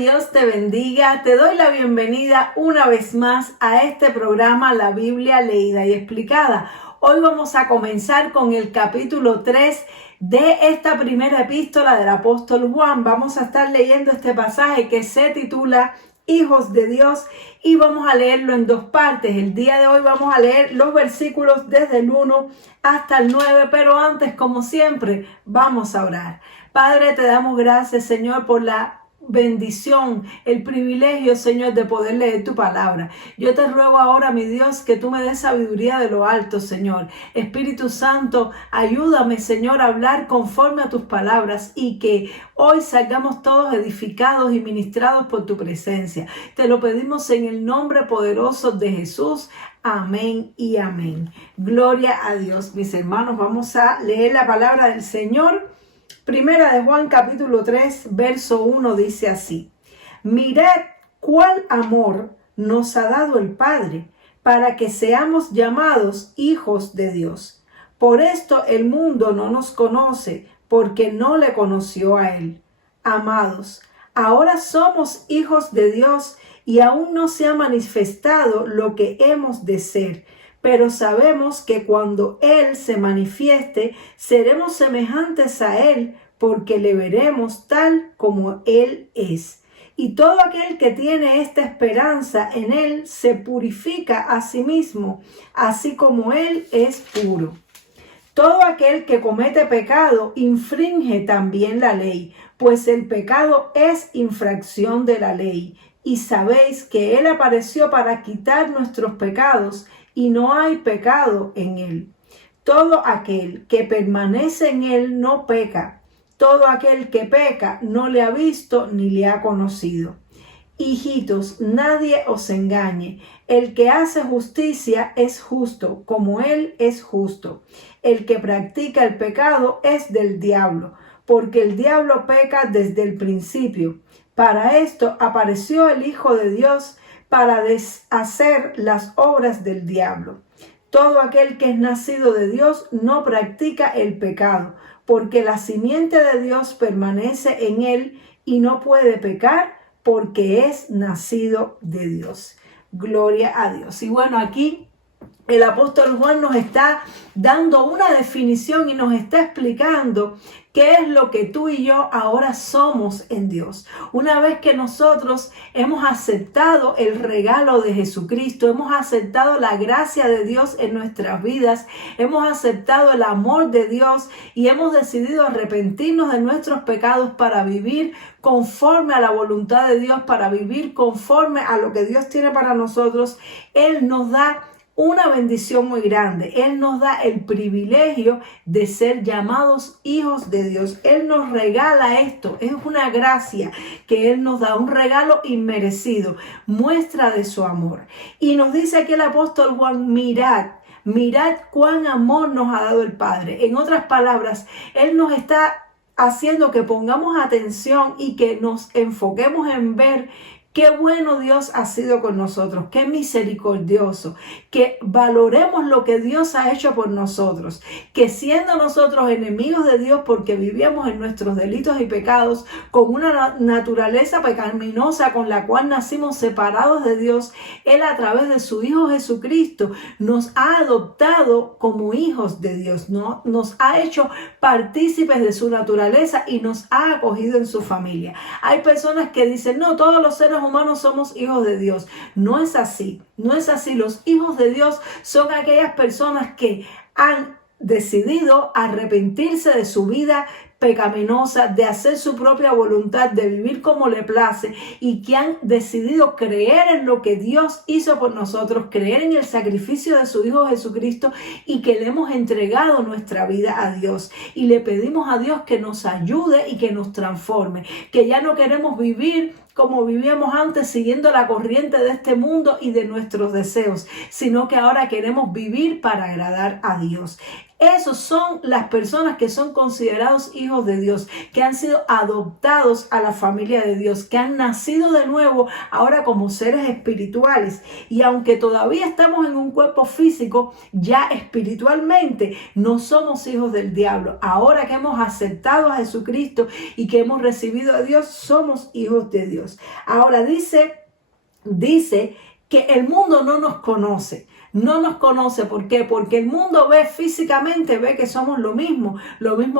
Dios te bendiga. Te doy la bienvenida una vez más a este programa La Biblia Leída y Explicada. Hoy vamos a comenzar con el capítulo 3 de esta primera epístola del apóstol Juan. Vamos a estar leyendo este pasaje que se titula Hijos de Dios y vamos a leerlo en dos partes. El día de hoy vamos a leer los versículos desde el 1 hasta el 9, pero antes, como siempre, vamos a orar. Padre, te damos gracias, Señor, por la bendición, el privilegio, Señor, de poder leer tu palabra. Yo te ruego ahora, mi Dios, que tú me des sabiduría de lo alto, Señor. Espíritu Santo, ayúdame, Señor, a hablar conforme a tus palabras y que hoy salgamos todos edificados y ministrados por tu presencia. Te lo pedimos en el nombre poderoso de Jesús. Amén y amén. Gloria a Dios, mis hermanos. Vamos a leer la palabra del Señor. Primera de Juan capítulo 3, verso 1 dice así: Mirad cuál amor nos ha dado el Padre para que seamos llamados hijos de Dios. Por esto el mundo no nos conoce, porque no le conoció a Él. Amados, ahora somos hijos de Dios y aún no se ha manifestado lo que hemos de ser. Pero sabemos que cuando Él se manifieste, seremos semejantes a Él, porque le veremos tal como Él es. Y todo aquel que tiene esta esperanza en Él se purifica a sí mismo, así como Él es puro. Todo aquel que comete pecado infringe también la ley, pues el pecado es infracción de la ley. Y sabéis que Él apareció para quitar nuestros pecados, y no hay pecado en Él. Todo aquel que permanece en Él no peca. Todo aquel que peca no le ha visto ni le ha conocido. Hijitos, nadie os engañe. El que hace justicia es justo, como Él es justo. El que practica el pecado es del diablo, porque el diablo peca desde el principio. Para esto apareció el Hijo de Dios, para deshacer las obras del diablo. Todo aquel que es nacido de Dios no practica el pecado, porque la simiente de Dios permanece en él y no puede pecar porque es nacido de Dios. Gloria a Dios. Y bueno, aquí el apóstol Juan nos está dando una definición y nos está explicando qué es lo que tú y yo ahora somos en Dios. Una vez que nosotros hemos aceptado el regalo de Jesucristo, hemos aceptado la gracia de Dios en nuestras vidas, hemos aceptado el amor de Dios y hemos decidido arrepentirnos de nuestros pecados para vivir conforme a la voluntad de Dios, para vivir conforme a lo que Dios tiene para nosotros, Él nos da una bendición muy grande. Él nos da el privilegio de ser llamados hijos de Dios. Él nos regala esto. Es una gracia que Él nos da, un regalo inmerecido, muestra de su amor. Y nos dice aquí el apóstol Juan, mirad cuán amor nos ha dado el Padre. En otras palabras, Él nos está haciendo que pongamos atención y que nos enfoquemos en ver qué bueno Dios ha sido con nosotros, qué misericordioso, que valoremos lo que Dios ha hecho por nosotros, que siendo nosotros enemigos de Dios porque vivíamos en nuestros delitos y pecados con una naturaleza pecaminosa con la cual nacimos separados de Dios, Él a través de su Hijo Jesucristo nos ha adoptado como hijos de Dios, ¿no? Nos ha hecho partícipes de su naturaleza y nos ha acogido en su familia. Hay personas que dicen, no, todos los seres humanos somos hijos de Dios. No es así, no es así. Los hijos de Dios son aquellas personas que han decidido arrepentirse de su vida pecaminosa, de hacer su propia voluntad, de vivir como le place y que han decidido creer en lo que Dios hizo por nosotros, creer en el sacrificio de su Hijo Jesucristo y que le hemos entregado nuestra vida a Dios y le pedimos a Dios que nos ayude y que nos transforme, que ya no queremos vivir como vivíamos antes siguiendo la corriente de este mundo y de nuestros deseos, sino que ahora queremos vivir para agradar a Dios. Esos son las personas que son considerados hijos de Dios, que han sido adoptados a la familia de Dios, que han nacido de nuevo ahora como seres espirituales. Y aunque todavía estamos en un cuerpo físico, ya espiritualmente no somos hijos del diablo. Ahora que hemos aceptado a Jesucristo y que hemos recibido a Dios, somos hijos de Dios. Ahora dice que el mundo no nos conoce. No nos conoce, ¿por qué? Porque el mundo ve físicamente, ve que somos lo mismo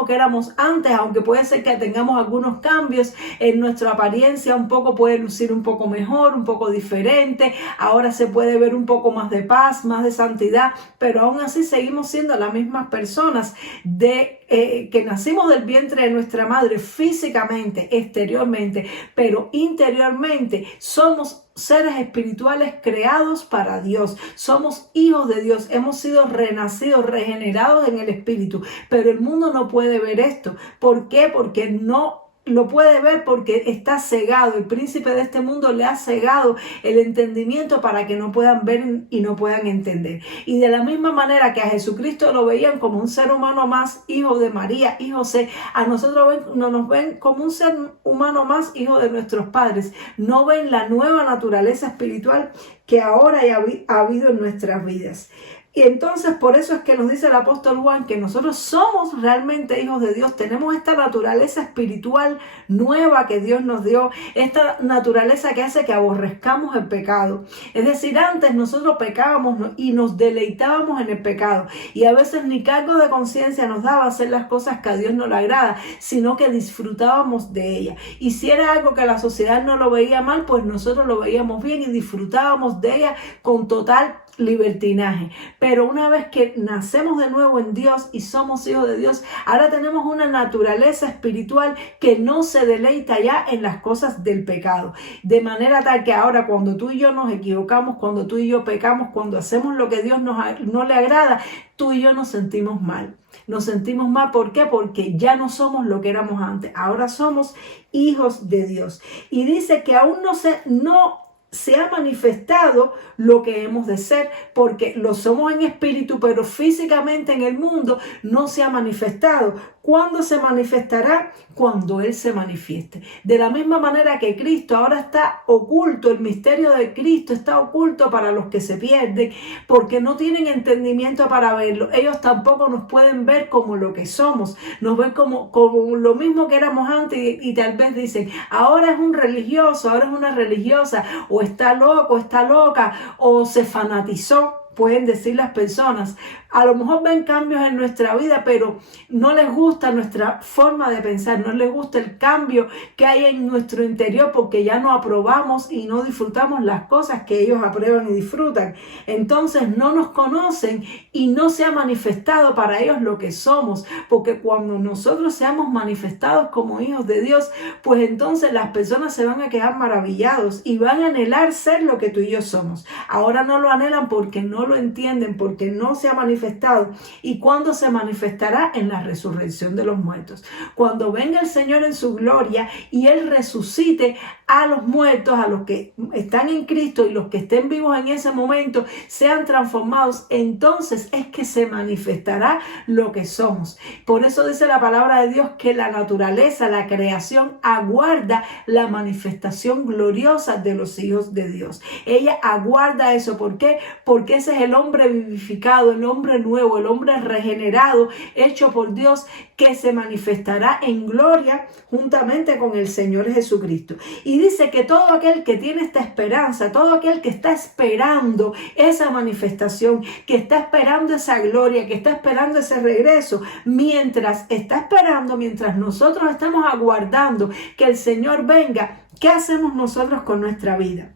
que éramos antes, aunque puede ser que tengamos algunos cambios en nuestra apariencia, un poco puede lucir un poco mejor, un poco diferente, ahora se puede ver un poco más de paz, más de santidad, pero aún así seguimos siendo las mismas personas que nacimos del vientre de nuestra madre físicamente, exteriormente, pero interiormente somos seres espirituales creados para Dios. Somos hijos de Dios. Hemos sido renacidos, regenerados en el espíritu. Pero el mundo no puede ver esto. ¿Por qué? Porque no lo puede ver, porque está cegado. El príncipe de este mundo le ha cegado el entendimiento para que no puedan ver y no puedan entender. Y de la misma manera que a Jesucristo lo veían como un ser humano más, hijo de María y José, a nosotros no nos ven como un ser humano más, hijo de nuestros padres. No ven la nueva naturaleza espiritual que ahora ha habido en nuestras vidas. Y entonces por eso es que nos dice el apóstol Juan que nosotros somos realmente hijos de Dios. Tenemos esta naturaleza espiritual nueva que Dios nos dio. Esta naturaleza que hace que aborrezcamos el pecado. Es decir, antes nosotros pecábamos y nos deleitábamos en el pecado. Y a veces ni cargo de conciencia nos daba hacer las cosas que a Dios no le agrada, sino que disfrutábamos de ella. Y si era algo que la sociedad no lo veía mal, pues nosotros lo veíamos bien y disfrutábamos de ella con total libertinaje. Pero una vez que nacemos de nuevo en Dios y somos hijos de Dios, ahora tenemos una naturaleza espiritual que no se deleita ya en las cosas del pecado. De manera tal que ahora cuando tú y yo nos equivocamos, cuando tú y yo pecamos, cuando hacemos lo que Dios no le agrada, tú y yo nos sentimos mal. Nos sentimos mal, ¿por qué? Porque ya no somos lo que éramos antes. Ahora somos hijos de Dios. Y dice que aún no se ha manifestado lo que hemos de ser, porque lo somos en espíritu, pero físicamente en el mundo no se ha manifestado. ¿Cuándo se manifestará? Cuando Él se manifieste. De la misma manera que Cristo ahora está oculto, el misterio de Cristo está oculto para los que se pierden, porque no tienen entendimiento para verlo. Ellos tampoco nos pueden ver como lo que somos. Nos ven como lo mismo que éramos antes y tal vez dicen, ahora es un religioso, ahora es una religiosa, o está loco, está loca, o se fanatizó. Pueden decir las personas, a lo mejor ven cambios en nuestra vida, pero no les gusta nuestra forma de pensar, no les gusta el cambio que hay en nuestro interior, porque ya no aprobamos y no disfrutamos las cosas que ellos aprueban y disfrutan. Entonces no nos conocen y no se ha manifestado para ellos lo que somos, porque cuando nosotros seamos manifestados como hijos de Dios, pues entonces las personas se van a quedar maravillados y van a anhelar ser lo que tú y yo somos. Ahora no lo anhelan porque no lo entienden, porque no se ha manifestado. ¿Y cuándo se manifestará? En la resurrección de los muertos. Cuando venga el Señor en su gloria y Él resucite a los muertos, a los que están en Cristo y los que estén vivos en ese momento sean transformados, entonces es que se manifestará lo que somos. Por eso dice la palabra de Dios que la naturaleza, la creación aguarda la manifestación gloriosa de los hijos de Dios. Ella aguarda eso. ¿Por qué? Porque ese es el hombre vivificado, el hombre nuevo, el hombre regenerado, hecho por Dios, que se manifestará en gloria juntamente con el Señor Jesucristo. Y dice que todo aquel que tiene esta esperanza, todo aquel que está esperando esa manifestación, que está esperando esa gloria, que está esperando ese regreso, mientras nosotros estamos aguardando que el Señor venga, ¿qué hacemos nosotros con nuestra vida?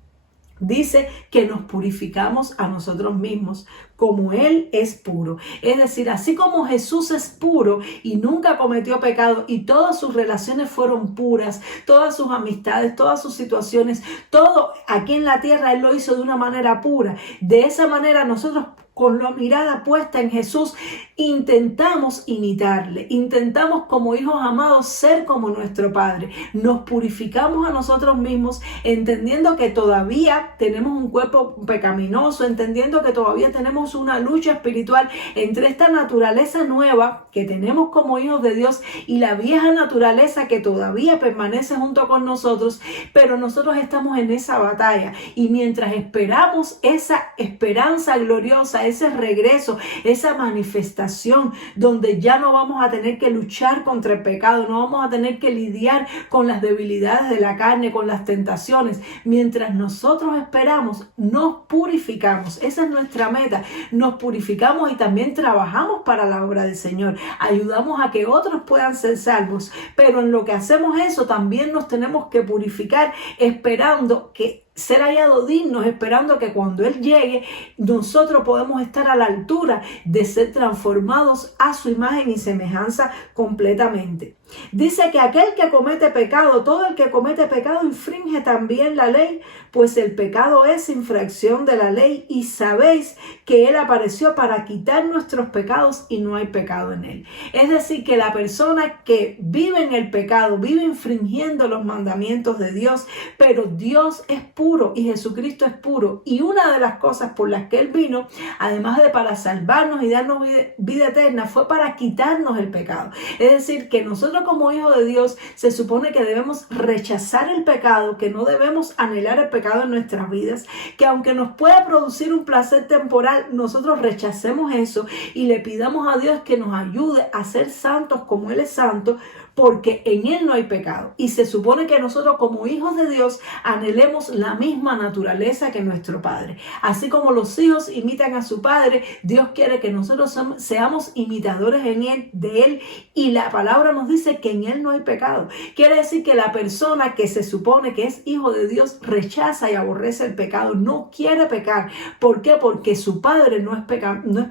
Dice que nos purificamos a nosotros mismos como Él es puro. Es decir, así como Jesús es puro y nunca cometió pecado y todas sus relaciones fueron puras, todas sus amistades, todas sus situaciones, todo aquí en la tierra Él lo hizo de una manera pura. De esa manera nosotros con la mirada puesta en Jesús, intentamos imitarle, intentamos como hijos amados ser como nuestro Padre. Nos purificamos a nosotros mismos, entendiendo que todavía tenemos un cuerpo pecaminoso, entendiendo que todavía tenemos una lucha espiritual entre esta naturaleza nueva que tenemos como hijos de Dios y la vieja naturaleza que todavía permanece junto con nosotros, pero nosotros estamos en esa batalla, y mientras esperamos esa esperanza gloriosa, ese regreso, esa manifestación donde ya no vamos a tener que luchar contra el pecado, no vamos a tener que lidiar con las debilidades de la carne, con las tentaciones. Mientras nosotros esperamos, nos purificamos. Esa es nuestra meta. Nos purificamos y también trabajamos para la obra del Señor. Ayudamos a que otros puedan ser salvos. Pero en lo que hacemos eso, también nos tenemos que purificar, esperando que ser hallado dignos, esperando que cuando Él llegue, nosotros podemos estar a la altura de ser transformados a su imagen y semejanza completamente. Dice que aquel que comete pecado, todo el que comete pecado infringe también la ley, pues el pecado es infracción de la ley, y sabéis que Él apareció para quitar nuestros pecados y no hay pecado en Él. Es decir, que la persona que vive en el pecado, vive infringiendo los mandamientos de Dios, pero Dios es puro y Jesucristo es puro, y una de las cosas por las que Él vino, además de para salvarnos y darnos vida eterna, fue para quitarnos el pecado. Es decir, que nosotros como hijos de Dios se supone que debemos rechazar el pecado, que no debemos anhelar el pecado en nuestras vidas, que aunque nos pueda producir un placer temporal, nosotros rechacemos eso y le pidamos a Dios que nos ayude a ser santos como Él es santo, porque en Él no hay pecado. Y se supone que nosotros como hijos de Dios anhelemos la misma naturaleza que nuestro Padre. Así como los hijos imitan a su Padre, Dios quiere que nosotros seamos imitadores de Él, y la palabra nos dice que en Él no hay pecado. Quiere decir que la persona que se supone que es hijo de Dios rechaza y aborrece el pecado, no quiere pecar. ¿Por qué? Porque su Padre no es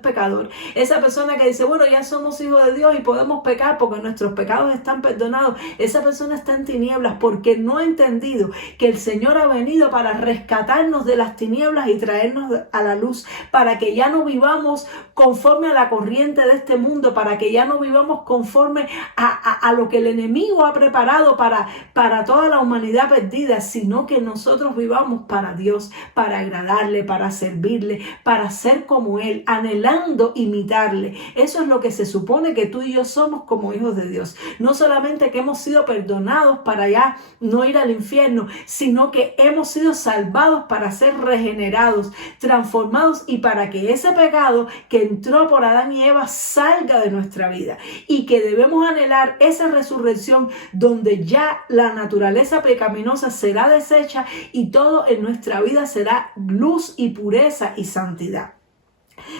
pecador. Esa persona que dice, bueno, ya somos hijos de Dios y podemos pecar porque nuestros pecados están perdonados, esa persona está en tinieblas, porque no ha entendido que el Señor ha venido para rescatarnos de las tinieblas y traernos a la luz, para que ya no vivamos conforme a la corriente de este mundo, para que ya no vivamos conforme a lo que el enemigo ha preparado para toda la humanidad perdida, sino que nosotros vivamos para Dios, para agradarle, para servirle, para ser como Él, anhelando imitarle. Eso es lo que se supone que tú y yo somos como hijos de Dios. No solamente que hemos sido perdonados para ya no ir al infierno, sino que hemos sido salvados para ser regenerados, transformados, y para que ese pecado que entró por Adán y Eva salga de nuestra vida, y que debemos anhelar esa resurrección donde ya la naturaleza pecaminosa será deshecha y todo en nuestra vida será luz y pureza y santidad.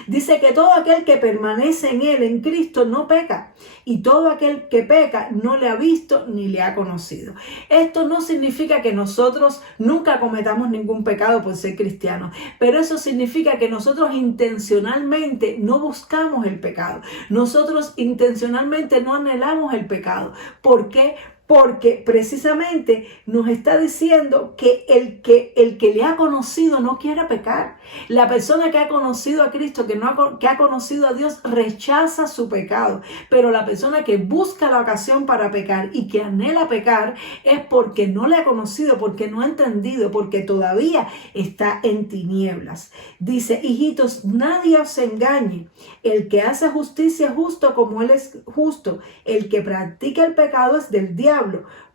Dice que todo aquel que permanece en Él, en Cristo, no peca, y todo aquel que peca no le ha visto ni le ha conocido. Esto no significa que nosotros nunca cometamos ningún pecado por ser cristianos, pero eso significa que nosotros intencionalmente no buscamos el pecado. Nosotros intencionalmente no anhelamos el pecado. ¿Por qué? Porque precisamente nos está diciendo que el que le ha conocido no quiere pecar. La persona que ha conocido a Cristo, que ha conocido a Dios, rechaza su pecado. Pero la persona que busca la ocasión para pecar y que anhela pecar es porque no le ha conocido, porque no ha entendido, porque todavía está en tinieblas. Dice, hijitos, nadie os engañe. El que hace justicia es justo como Él es justo. El que practica el pecado es del diablo,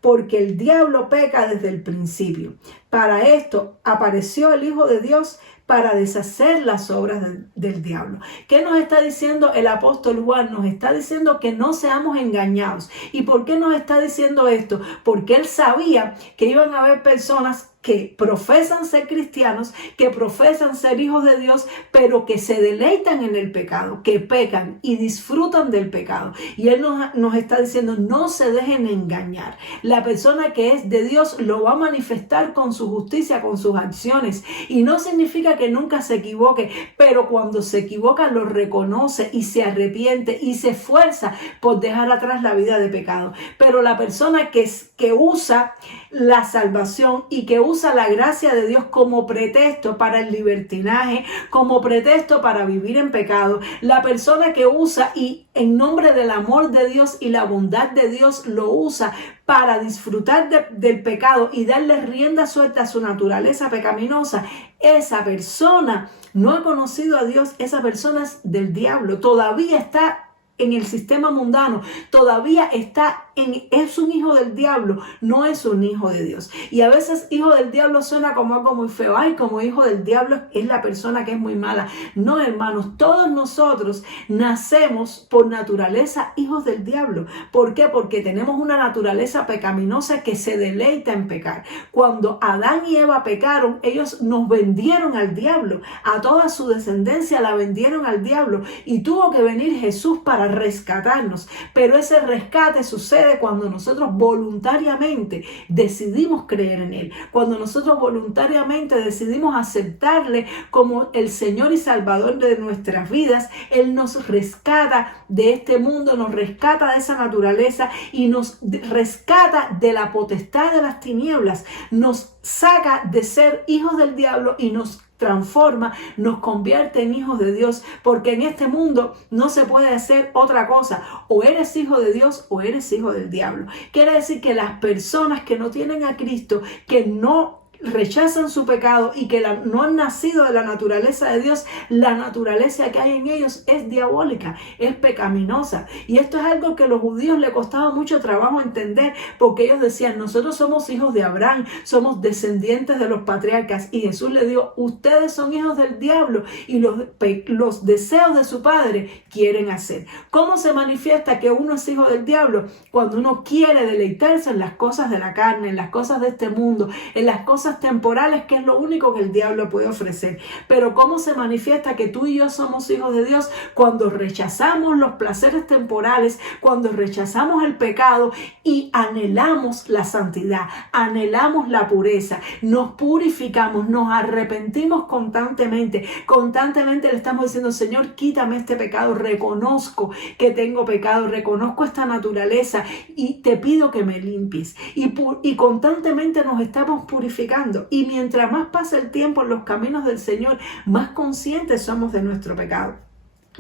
porque el diablo peca desde el principio. Para esto apareció el Hijo de Dios, para deshacer las obras del diablo. ¿Qué nos está diciendo el apóstol Juan? Nos está diciendo que no seamos engañados. ¿Y por qué nos está diciendo esto? Porque él sabía que iban a haber personas que profesan ser cristianos, que profesan ser hijos de Dios, pero que se deleitan en el pecado, que pecan y disfrutan del pecado. Y Él nos está diciendo, no se dejen engañar. La persona que es de Dios lo va a manifestar con su justicia, con sus acciones. Y no significa que nunca se equivoque, pero cuando se equivoca lo reconoce y se arrepiente y se esfuerza por dejar atrás la vida de pecado. Pero la persona que usa la salvación y que usa la gracia de Dios como pretexto para el libertinaje, como pretexto para vivir en pecado, la persona que usa y en nombre del amor de Dios y la bondad de Dios lo usa para disfrutar del pecado y darle rienda suelta a su naturaleza pecaminosa, esa persona no ha conocido a Dios, esa persona es del diablo, todavía está en el sistema mundano, todavía es un hijo del diablo, no es un hijo de Dios. Y a veces hijo del diablo suena como algo muy feo. Ay, como hijo del diablo es la persona que es muy mala. No, hermanos, todos nosotros nacemos por naturaleza hijos del diablo. ¿Por qué? Porque tenemos una naturaleza pecaminosa que se deleita en pecar. Cuando Adán y Eva pecaron, ellos nos vendieron al diablo. A toda su descendencia la vendieron al diablo. Y tuvo que venir Jesús para rescatarnos, pero ese rescate sucede cuando nosotros voluntariamente decidimos creer en Él, cuando nosotros voluntariamente decidimos aceptarle como el Señor y Salvador de nuestras vidas. Él nos rescata de este mundo, nos rescata de esa naturaleza y nos rescata de la potestad de las tinieblas, nos saca de ser hijos del diablo y nos transforma, nos convierte en hijos de Dios, porque en este mundo no se puede hacer otra cosa, o eres hijo de Dios o eres hijo del diablo. Quiere decir que las personas que no tienen a Cristo, que no rechazan su pecado y que no han nacido de la naturaleza de Dios, la naturaleza que hay en ellos es diabólica, es pecaminosa. Y esto es algo que a los judíos les costaba mucho trabajo entender, porque ellos decían, nosotros somos hijos de Abraham, somos descendientes de los patriarcas, y Jesús les dijo, ustedes son hijos del diablo y los deseos de su padre quieren hacer. ¿Cómo se manifiesta que uno es hijo del diablo? Cuando uno quiere deleitarse en las cosas de la carne, en las cosas de este mundo, en las cosas temporales, que es lo único que el diablo puede ofrecer. Pero ¿cómo se manifiesta que tú y yo somos hijos de Dios? Cuando rechazamos los placeres temporales, cuando rechazamos el pecado y anhelamos la santidad, anhelamos la pureza, nos purificamos, nos arrepentimos constantemente le estamos diciendo, Señor, quítame este pecado, reconozco que tengo pecado, reconozco esta naturaleza y te pido que me limpies, y constantemente nos estamos purificando. Y mientras más pasa el tiempo en los caminos del Señor, más conscientes somos de nuestro pecado.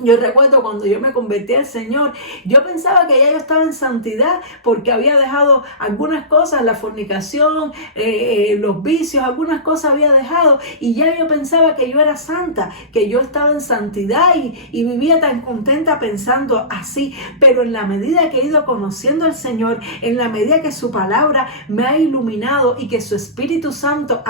Yo recuerdo cuando yo me convertí al Señor, yo pensaba que ya yo estaba en santidad porque había dejado algunas cosas, la fornicación, los vicios, algunas cosas había dejado, y ya yo pensaba que yo era santa, que yo estaba en santidad y vivía tan contenta pensando así. Pero en la medida que he ido conociendo al Señor, en la medida que su palabra me ha iluminado y que su Espíritu Santo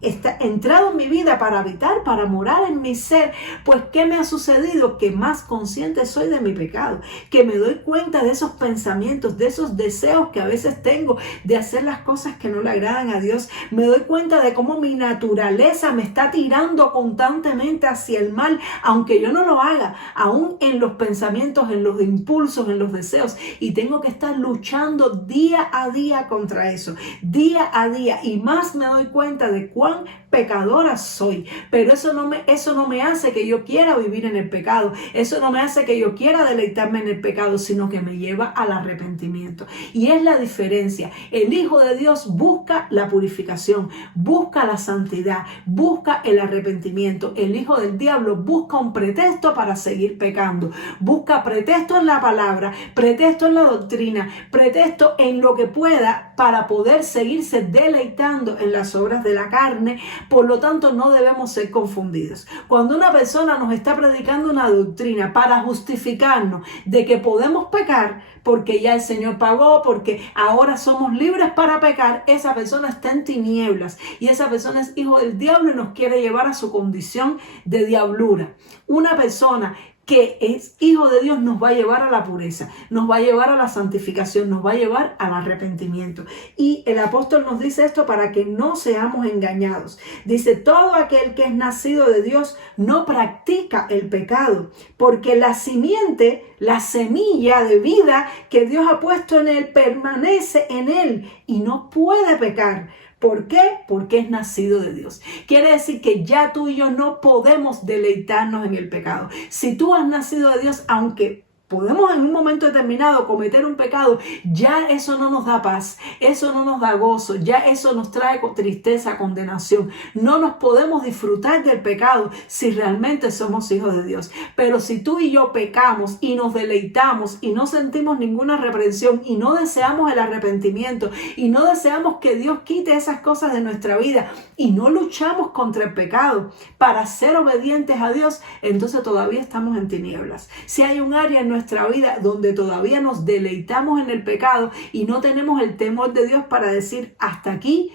está entrado en mi vida para habitar, para morar en mi ser, pues ¿qué me ha sucedido? Que más consciente soy de mi pecado, que me doy cuenta de esos pensamientos, de esos deseos que a veces tengo de hacer las cosas que no le agradan a Dios. Me doy cuenta de cómo mi naturaleza me está tirando constantemente hacia el mal, aunque yo no lo haga, aún en los pensamientos, en los impulsos, en los deseos, y tengo que estar luchando día a día contra eso, día a día, y más me doy cuenta de cuán pecadora soy. Pero eso no me hace que yo quiera vivir en el pecado, eso no me hace que yo quiera deleitarme en el pecado, sino que me lleva al arrepentimiento. Y es la diferencia. El Hijo de Dios busca la purificación, busca la santidad, busca el arrepentimiento. El Hijo del Diablo busca un pretexto para seguir pecando, busca pretexto en la palabra, pretexto en la doctrina, pretexto en lo que pueda para poder seguirse deleitando en las obras de la carne. Por lo tanto, no debemos ser confundidos. Cuando una persona nos está predicando una doctrina para justificarnos de que podemos pecar porque ya el Señor pagó, porque ahora somos libres para pecar, esa persona está en tinieblas y esa persona es hijo del diablo y nos quiere llevar a su condición de diablura. Una persona que es hijo de Dios nos va a llevar a la pureza, nos va a llevar a la santificación, nos va a llevar al arrepentimiento. Y el apóstol nos dice esto para que no seamos engañados. Dice, todo aquel que es nacido de Dios no practica el pecado, porque la simiente, la semilla de vida que Dios ha puesto en él, permanece en él y no puede pecar. ¿Por qué? Porque es nacido de Dios. Quiere decir que ya tú y yo no podemos deleitarnos en el pecado. Si tú has nacido de Dios, aunque podemos en un momento determinado cometer un pecado, ya eso no nos da paz, eso no nos da gozo, ya eso nos trae tristeza, condenación. No nos podemos disfrutar del pecado si realmente somos hijos de Dios. Pero si tú y yo pecamos y nos deleitamos y no sentimos ninguna reprensión y no deseamos el arrepentimiento y no deseamos que Dios quite esas cosas de nuestra vida y no luchamos contra el pecado para ser obedientes a Dios, entonces todavía estamos en tinieblas. Si hay un área en nuestra vida donde todavía nos deleitamos en el pecado y no tenemos el temor de Dios para decir hasta aquí,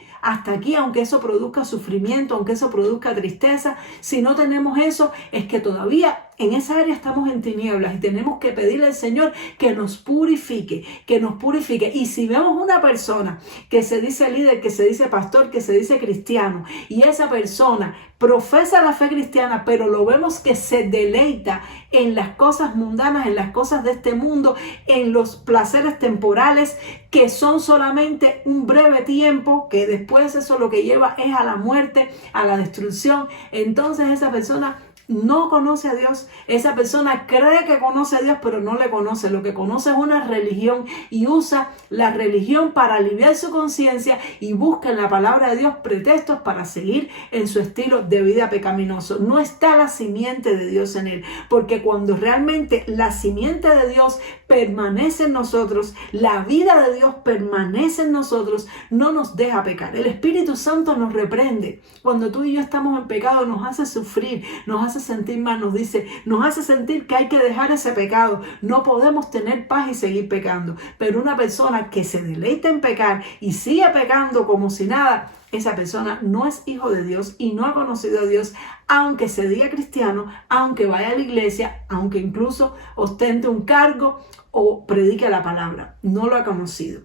aunque eso produzca sufrimiento, aunque eso produzca tristeza, si no tenemos eso, es que todavía en esa área estamos en tinieblas y tenemos que pedirle al Señor que nos purifique, que nos purifique. Y si vemos una persona que se dice líder, que se dice pastor, que se dice cristiano, y esa persona profesa la fe cristiana, pero lo vemos que se deleita en las cosas mundanas, en las cosas de este mundo, en los placeres temporales que son solamente un breve tiempo, que después eso lo que lleva es a la muerte, a la destrucción, entonces esa persona no conoce a Dios. Esa persona cree que conoce a Dios, pero no le conoce. Lo que conoce es una religión y usa la religión para aliviar su conciencia y busca en la palabra de Dios pretextos para seguir en su estilo de vida pecaminoso. No está la simiente de Dios en él, porque cuando realmente la simiente de Dios permanece en nosotros, la vida de Dios permanece en nosotros, no nos deja pecar. El Espíritu Santo nos reprende. Cuando tú y yo estamos en pecado, nos hace sufrir, nos hace sentir mal, nos hace sentir que hay que dejar ese pecado. No podemos tener paz y seguir pecando. Pero una persona que se deleita en pecar y sigue pecando como si nada, esa persona no es hijo de Dios y no ha conocido a Dios, aunque se diga cristiano, aunque vaya a la iglesia, aunque incluso ostente un cargo o predique la palabra. No lo ha conocido.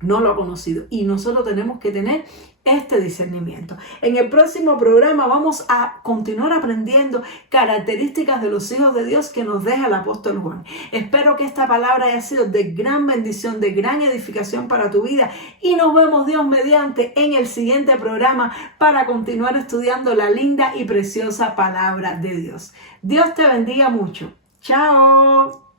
No lo ha conocido. Y nosotros tenemos que tener este discernimiento. En el próximo programa vamos a continuar aprendiendo características de los hijos de Dios que nos deja el apóstol Juan. Espero que esta palabra haya sido de gran bendición, de gran edificación para tu vida. Y nos vemos, Dios mediante, en el siguiente programa para continuar estudiando la linda y preciosa palabra de Dios. Dios te bendiga mucho. Chao.